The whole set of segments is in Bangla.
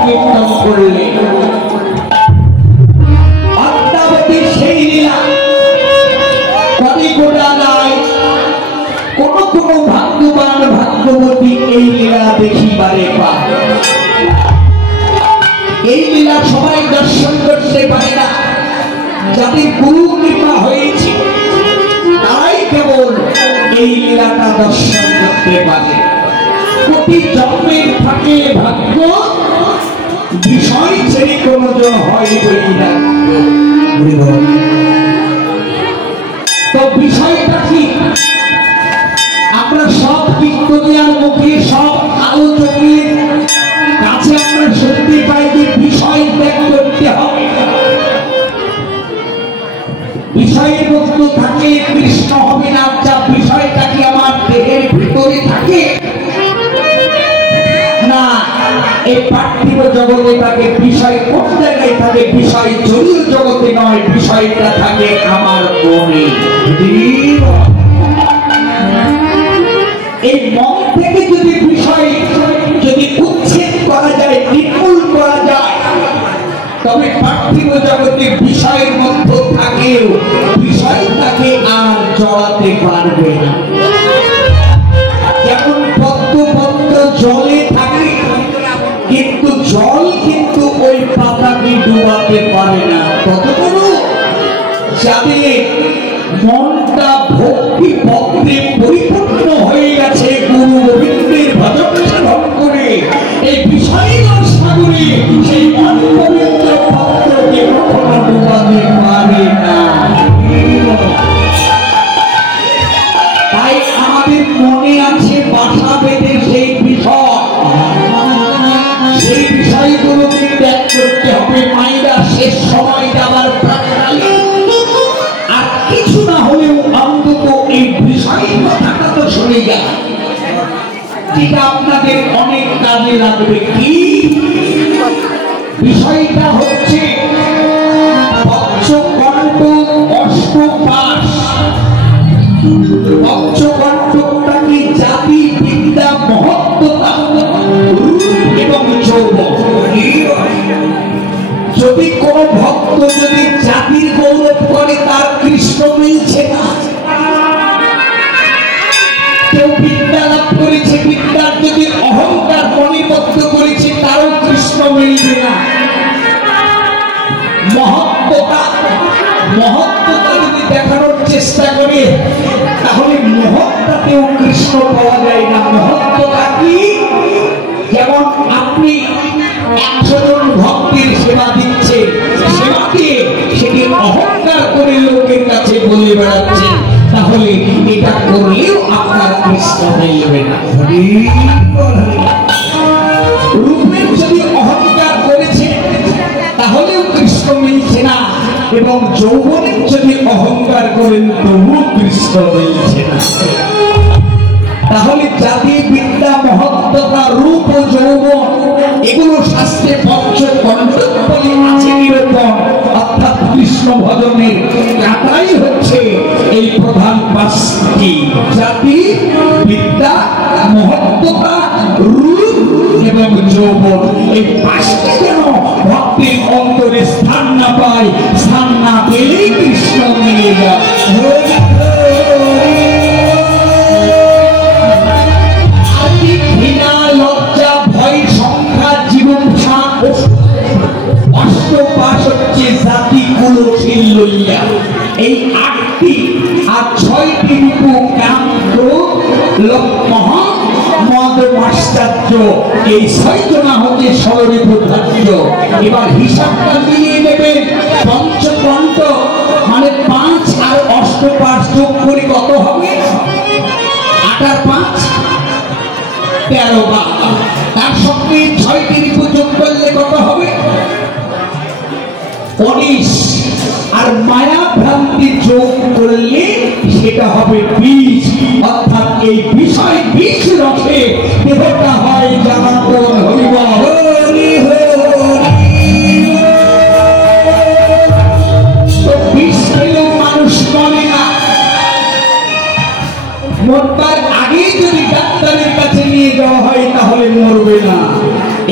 সংকীর্তন করলেন। অদ্যাবধি সেই লীলা কবি গোটা নাই, কোন কোন ভাগ্যবান ভাগ্যবতী এই লীলা দেখিবারে পায়। এই লীলা সবাই দর্শন করতে পারে না, যাদের গুরু কৃপা হয়েছে তারাই কেবল এই লীলাটা দর্শন করতে পারে। কোটি জন্মের থাকে ভাগ্য, বিষয় ছেড়ে কোনজন হয় বলি না। তো বিষয়টা কি? আমরা সব বিজ্ঞানীর মুখে, সব আলোচকের কাছে আমরা শুনতে পাই যে বিষয় ত্যাগ করতে হবে। বিষয়ের বস্তু থাকে কৃষ্ণ হবে না, যা বিষয়টা কি আমার দেহের ভিতরে থাকে না, এই পার্থিব জগতে থাকে। বিষয় কোন জায়গায় থাকে? বিষয় জরুরি জগতে নয়, বিষয়টা থাকে আমার মনে। এই মন থেকে যদি বিষয় যদি উচ্ছেদ করা যায়, নির্মূল করা যায়, তবে পার্থিব জগতে বিষয়ের মধ্যে থাকেও বিষয়টাকে আর জড়াতে পারবে না। যেমন পদ্ম পদ্ম জলে থাকে, কিন্তু জল কিন্তু ওই পাতাকে ডুবাতে পারে না। ততক্ষণ যাদের মনটা ভক্তি পত্রে পরিপূর্ণ হয়ে গেছে, গুরু গোবিন্দের ভজন সাধন করে এই বিষয়ের সাগরে সেই মন পবিত্র পত্রকে কখনো ডুবাতে পারে না। তাই আমাদের মনে আছে বাসা বেঁধে সেই বিষয়, সেই বিষয়গুলোকে ত্যাগ করতে হবে। মাইরা শেষ সময় যাবার প্রাককালে আর কিছু না হলেও অন্তত এই বিষয়ের কথাটা তো শুনে গেল, যেটা আপনাদের অনেক কাজে লাগবে। কি বিষয়টা হচ্ছে পঞ্চকণ্ঠ অষ্টপাশ। পঞ্চকণ্ঠটা কি? জাতি, বিদ্যা, মহত্ত্বতা, রূপ এবং যৌবন। যদি কোন ভক্ত যদি জাতির গৌরব করে, তার কৃষ্ণ মিলছে না। কেউ বিদ্যা লাভ করেছে, বিদ্যার যদি অহংকার মনিবদ্ধ করেছে, তারও কৃষ্ণ মিলবে না। মহত্ত্বতা যদি দেখানোর চেষ্টা করে, তাহলে মহত্ত্বতেও কৃষ্ণ পাওয়া যায় না। মহত্ত্বতা কি? যেমন আপনি 100 জন ভক্তের সেবা দিচ্ছে, সেবাকে সেটি অহংকার করে লোকের কাছে বলে বেড়াচ্ছে, তাহলে এটা করলেও আপনার কৃষ্ণ মিলবে না। রূপের যদি অহংকার করেছে, তাহলেও কৃষ্ণ মিলছে না, এবং যৌবনের যদি অহংকার করেন, তবুও কৃষ্ণ মিলছে না। তাহলে জাতি, বিদ্যা, মহত্ত্বতা, রূপ ও যৌবন এগুলো শাস্ত্রে পঞ্চকণ্ঠ বলে আছে নিরূপণ। অর্থাৎ কৃষ্ণ ভজনের কাটাই হচ্ছে এই প্রধান পাঁচটি: জাতি, বিদ্যা, মহত্ত্বতা, রূপ এবং যৌবন। এই পাঁচটি যেন ভক্তের অন্তরে স্থান না পায়, স্থান না পেলেই কৃষ্ণ মিলে যায়। লজ্জা, ভয়, সংখ্যা, জীবন, অষ্টপাশ হচ্ছে জাতি কুলশীল লইয়া। এই 8টি আর 6টি রূপ, কাম, ক্রোধ, লোভ, মোহ, মদ, মাশ্চর্য, এই 6 জনা হচ্ছে ষড়রিপু ধার্য। এবার হিসাবটা মিলিয়ে নেবেন। পঞ্চকণ্ঠ মানে 5 আর অষ্টপাশ যোগ করে কত হবে? 8 আর 5 13 বার। তার সঙ্গে 6টি রিপু যোগ করলে কত হবে? 19। আর মায়া ভ্রান্তি যোগ করলে সেটা হবে 20। অর্থাৎ এই বিষয় 20 রসে দেহটা হয় জনার্দন। হরি বল, হরি হরি। তো 20 খেলেও মানুষ মরে না। মরবার আগে যদি ডাক্তারের কাছে নিয়ে যাওয়া হয়, তাহলে মরবে না।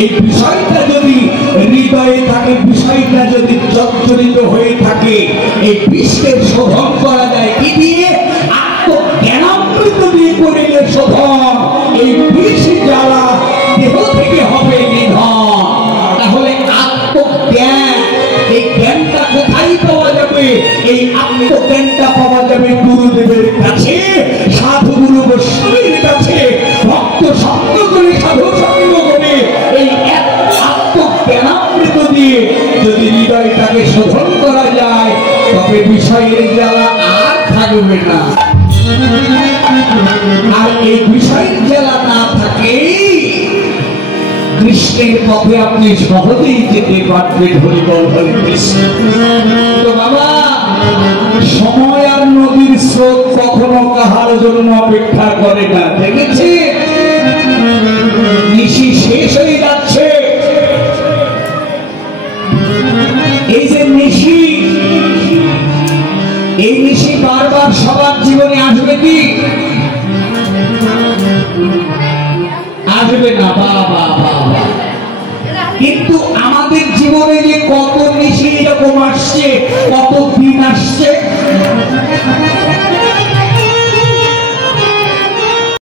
এই বিষয়টা বিষয়টা যদি হৃদয়ে থাকে, বিষয়টা যদি জর্জরিত হয়ে থাকে, এই বিষের শোধন করা যায় কি দিয়ে? আত্মজ্ঞানামৃত দিয়ে করিলে শোধন। এই বিষ জ্বালা দেহ থেকে হবে নিধন। তাহলে আত্মজ্ঞান, এই জ্ঞানটা কোথায় পাওয়া যাবে? এই আত্মজ্ঞানটা পাওয়া যাবে গুরুদেবের কাছে, সাধু গুরু বৈষ্ণবের কাছে। ভক্ত সঙ্গ করে, সাধু সঙ্গ করে এই আত্মজ্ঞানামৃত দিয়ে যদি হৃদয়টাকে শোধন করা যায়, তবে বিষয়ের জ্বালা আর থাকবে না। আর এই বিষয়ের জ্বালা না থাকে, কৃষ্ণের পথে আপনি সহজেই যেতে পারবেন। হরিবল হরি কৃষ্ণ। তো বাবা, সময় আর নদীর স্রোত কখনো কাহার জন্য অপেক্ষা করে না। দেখেছি নিশি শেষ হয়ে যাচ্ছে, এই যে নিশি, এই নিশি বারবার সবার জীবনে আসবে কি? আসবে না। বাবা বাবা, কিন্তু আমাদের জীবনে যে কত নিশি এরকম আসছে, কত